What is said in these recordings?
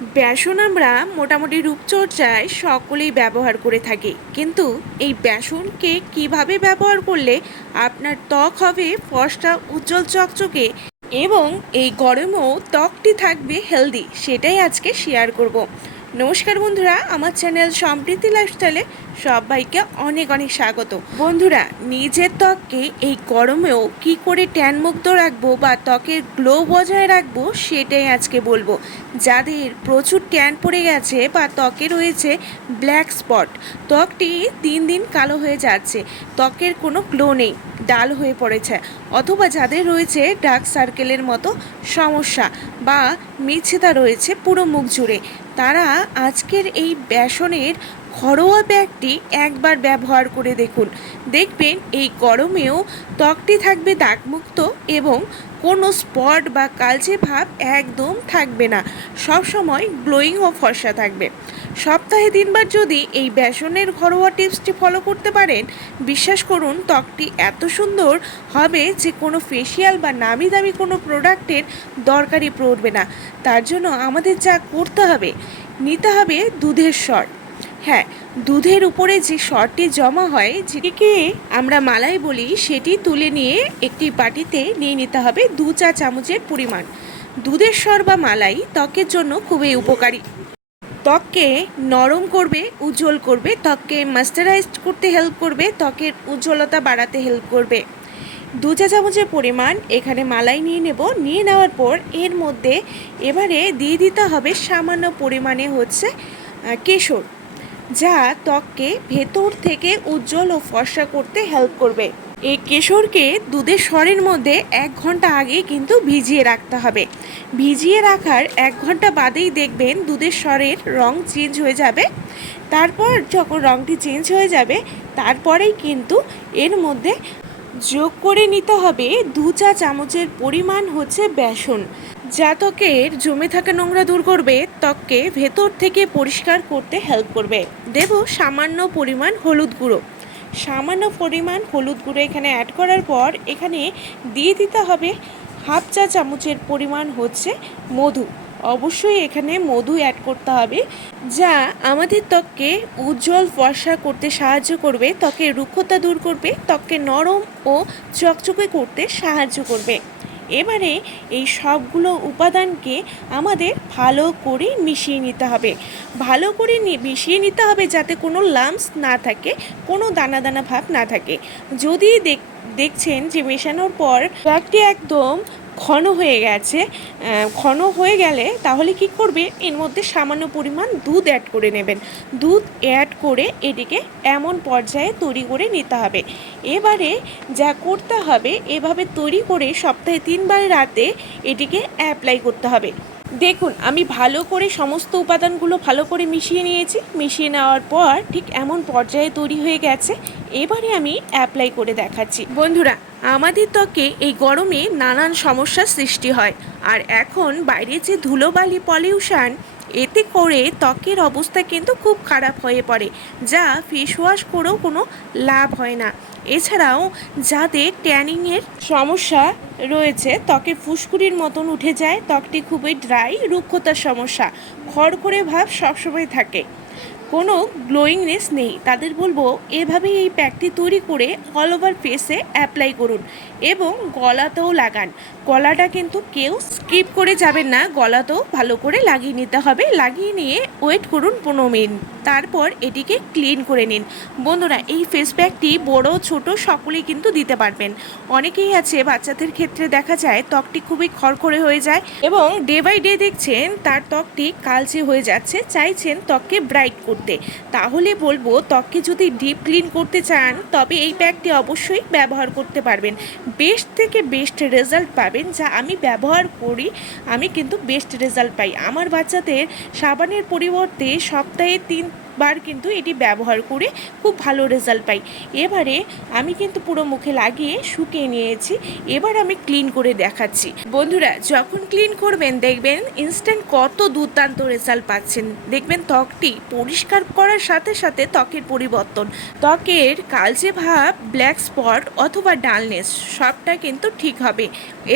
বেসন আমরা মোটামুটি রূপচর্চায় সকলেই ব্যবহার করে থাকি। কিন্তু এই বেসনকে কীভাবে ব্যবহার করলে আপনার ত্বক হবে, ফসটা উজ্জ্বল চকচকে এবং এই গরমেও ত্বকটি থাকবে হেলদি, সেটাই আজকে শেয়ার করব। নমস্কার বন্ধুরা, আমার চ্যানেল সম্প্রীতি লাইফস্টাইলে সবাইকে অনেক অনেক স্বাগত। বন্ধুরা, নিজের ত্বককে এই গরমেও কি করে ট্যান মুক্ত রাখব বা ত্বকের গ্লো বজায় রাখব সেটাই আজকে বলব। যাদের প্রচুর ট্যান পড়ে গেছে বা ত্বকে রয়েছে ব্ল্যাক স্পট ত্বকটি দিন দিন কালো হয়ে যাচ্ছে, ত্বকের কোনো গ্লো নেই, ডাল হয়ে পড়েছে। অথবা যাদের রয়েছে ডার্ক সার্কেলের মতো সমস্যা বা মিছেতা রয়েছে পুরো মুখ জুড়ে তারা আজকের এই বেসনের ঘরোয়া ব্যাগটি একবার ব্যবহার করে দেখুন। দেখবেন এই গরমেও ত্বকটি থাকবে দাগমুক্ত এবং কোনো স্পট বা কালচে ভাব একদম থাকবে না। সব সময় গ্লোয়িং ও ফর্সা থাকবে। সপ্তাহে তিনবার যদি এই বেসনের ঘরোয়া টিপসটি ফলো করতে পারেন, বিশ্বাস করুন ত্বকটি এত সুন্দর হবে যে কোনো ফেসিয়াল বা নামি দামি কোনো প্রোডাক্টের দরকারই পড়বে না। তার জন্য আমাদের যা করতে হবে, নিতে হবে দুধের স্বর হ্যাঁ দুধের উপরে যে সরটি জমা হয়, যেটিকে আমরা মালাই বলি, সেটি তুলে নিয়ে একটি বাটিতে নিয়ে নিতে হবে দু চা চামচের পরিমাণ। দুধের স্বর বা মালাই ত্বকের জন্য খুবই উপকারী। ত্বককে নরম করবে, উজ্জ্বল করবে, ত্বককে মাস্টারাইজড করতে হেল্প করবে, ত্বকের উজ্জ্বলতা বাড়াতে হেল্প করবে। দু চা চামচের পরিমাণ এখানে মালাই নিয়ে নেব। নিয়ে নেওয়ার পর এর মধ্যে এবারে দিয়ে দিতে হবে সামান্য পরিমাণে হচ্ছে কেশর। যা ত্বককে ভেতর থেকে উজ্জ্বল ও ফর্সা করতে হেল্প করবে। এই কেশরকে দুধের স্বরের মধ্যে এক ঘণ্টা আগে কিন্তু ভিজিয়ে রাখতে হবে। ভিজিয়ে রাখার এক ঘণ্টা বাদেই দেখবেন দুধের স্বরের রং চেঞ্জ হয়ে যাবে। তারপর যখন রংটি চেঞ্জ হয়ে যাবে, তারপরেই কিন্তু এর মধ্যে যোগ করে নিতে হবে দু চা চামচের পরিমাণ হচ্ছে বেসন। যা ত্বকের জমে থাকা নোংরা দূর করবে, ত্বককে ভেতর থেকে পরিষ্কার করতে হেল্প করবে। দেব সামান্য পরিমাণ হলুদ গুঁড়ো। সামান্য পরিমাণ হলুদ গুঁড়ো এখানে অ্যাড করার পর এখানে দিয়ে দিতে হবে হাফ চা চামচের পরিমাণ হচ্ছে মধু। অবশ্যই এখানে মধু অ্যাড করতে হবে, যা আমাদের ত্বককে উজ্জ্বল ফর্সা করতে সাহায্য করবে, ত্বকের রুক্ষতা দূর করবে, ত্বককে নরম ও চকচকে করতে সাহায্য করবে। এবারে এই সবগুলো উপাদানকে আমাদের ভালো করে মিশিয়ে নিতে হবে। ভালো করে মিশিয়ে নিতে হবে যাতে কোনো লাম্পস না থাকে, কোনো দানা দানা ভাব না থাকে। যদি দেখ দেখছেন যে মেশানোর পর ব্যাগটি একদম ঘন হয়ে গেছে। ঘন হয়ে গেলে তাহলে কি করবে? এর মধ্যে সামান্য পরিমাণ দুধ অ্যাড করে নেবেন। দুধ অ্যাড করে এটিকে এমন পর্যায়ে তৈরি করে নিতে হবে। এবারে যা করতে হবে, এভাবে তৈরি করে সপ্তাহে তিনবার রাতে এটিকে অ্যাপ্লাই করতে হবে। দেখুন, আমি ভালো করে সমস্ত উপাদানগুলো ভালো করে মিশিয়ে নিয়েছি। মিশিয়ে নেওয়ার পর ঠিক এমন পর্যায়ে তৈরি হয়ে গেছে। এবারে আমি অ্যাপ্লাই করে দেখাচ্ছি। বন্ধুরা, আমাদের ত্বকে এই গরমে নানান সমস্যার সৃষ্টি হয়। আর এখন বাইরে যে ধুলোবালি পলিউশন এতে করে ত্বকের অবস্থা কিন্তু খুব খারাপ হয়ে পড়ে, যা ফেস ওয়াশ করেও কোনো লাভ হয় না। এছাড়াও যাদের ট্যানিংয়ের সমস্যা রয়েছে, ত্বকে ফুসকুড়ির মতন উঠে যায়, ত্বকটি খুবই ড্রাই রুক্ষতার সমস্যা, খড়খড়ে ভাব সবসময় থাকে। কোনো গ্লোয়িংনেস নেই। তাদের বলব এভাবে এই প্যাকটি তৈরি করে অল ওভার ফেসে অ্যাপ্লাই করুন এবং গলাতেও লাগান। গলাটা কিন্তু কেউ স্কিপ করে যাবেন না। গলাতেও ভালো করে লাগিয়ে নিতে হবে। লাগিয়ে নিয়ে ওয়েট করুন পনেরো মিনিট। তারপর এটিকে ক্লিন করে নিন। বন্ধুরা, এই ফেস প্যাকটি বড়, ছোট সকলেই কিন্তু দিতে পারবেন। অনেকেই আছে বাচ্চাদের ক্ষেত্রে দেখা যায় ত্বকটি খুবই খড়খড়ে হয়ে যায় এবং ডে বাই ডে দেখছেন তার ত্বকটি কালচে হয়ে যাচ্ছে, চাইছেন ত্বককে ব্রাইট করতে। তাহলে বলব, ত্বককে যদি ডিপ ক্লিন করতে চান, তবে এই প্যাকটি অবশ্যই ব্যবহার করতে পারবেন। বেস্ট থেকে বেস্ট রেজাল্ট পাবেন, যা আমি ব্যবহার করি, আমি কিন্তু বেস্ট রেজাল্ট পাই। আমার বাচ্চাদের সাবানের পরিবর্তে সপ্তাহে তিন বার কিন্তু এটি ব্যবহার করে খুব ভালো রেজাল্ট পাই। এবারে আমি কিন্তু পুরো মুখে লাগিয়ে শুকিয়ে নিয়েছি, এবার আমি ক্লিন করে দেখাচ্ছি। বন্ধুরা, যখন ক্লিন করবেন, দেখবেন ইনস্ট্যান্ট কত দুর্দান্ত রেজাল্ট পাচ্ছেন। দেখবেন ত্বকটি পরিষ্কার করার সাথে সাথে ত্বকের পরিবর্তন। ত্বকের কালচে ভাব ব্ল্যাক স্পট অথবা ডালনেস সবটা কিন্তু ঠিক হবে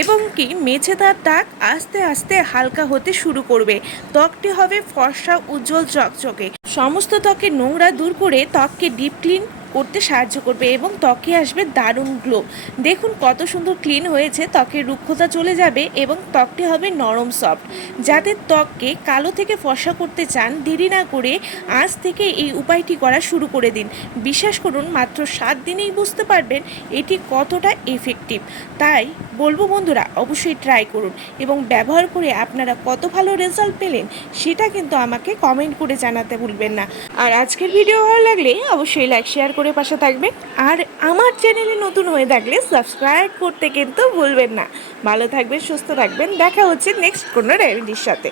এবং কি মেছেদার দাগ আস্তে আস্তে হালকা হতে শুরু করবে। ত্বকটি হবে ফর্সা, উজ্জ্বল, চকচকে। সমস্ত ত্বকের নোংরা দূর করে ত্বককে ডিপ ক্লিন করতে সাহায্য করবে এবং ত্বকে আসবে দারুণ গ্লো দেখুন কত সুন্দর ক্লিন হয়েছে ত্বকের রুক্ষতা চলে যাবে এবং ত্বকটি হবে নরম সফট যাদের ত্বককে কালো থেকে ফর্সা করতে চান, দেরি না করে আজ থেকে এই উপায়টি করা শুরু করে দিন। বিশ্বাস করুন, মাত্র সাত দিনেই বুঝতে পারবেন এটি কতটা এফেক্টিভ তাই বলব বন্ধুরা, অবশ্যই ট্রাই করুন এবং ব্যবহার করে আপনারা কত ভালো রেজাল্ট পেলেন, সেটা কিন্তু আমাকে কমেন্ট করে জানাতে ভুলবেন না। আর আজকের ভিডিও ভালো লাগলে অবশ্যই লাইক শেয়ার করে পাশে থাকবেন আর আমার চ্যানেলে নতুন হয়ে থাকলে সাবস্ক্রাইব করতে কিন্তু ভুলবেন না। ভালো থাকবেন, সুস্থ থাকবেন। দেখা হচ্ছে নেক্সট কোনো রেমেডির সাথে।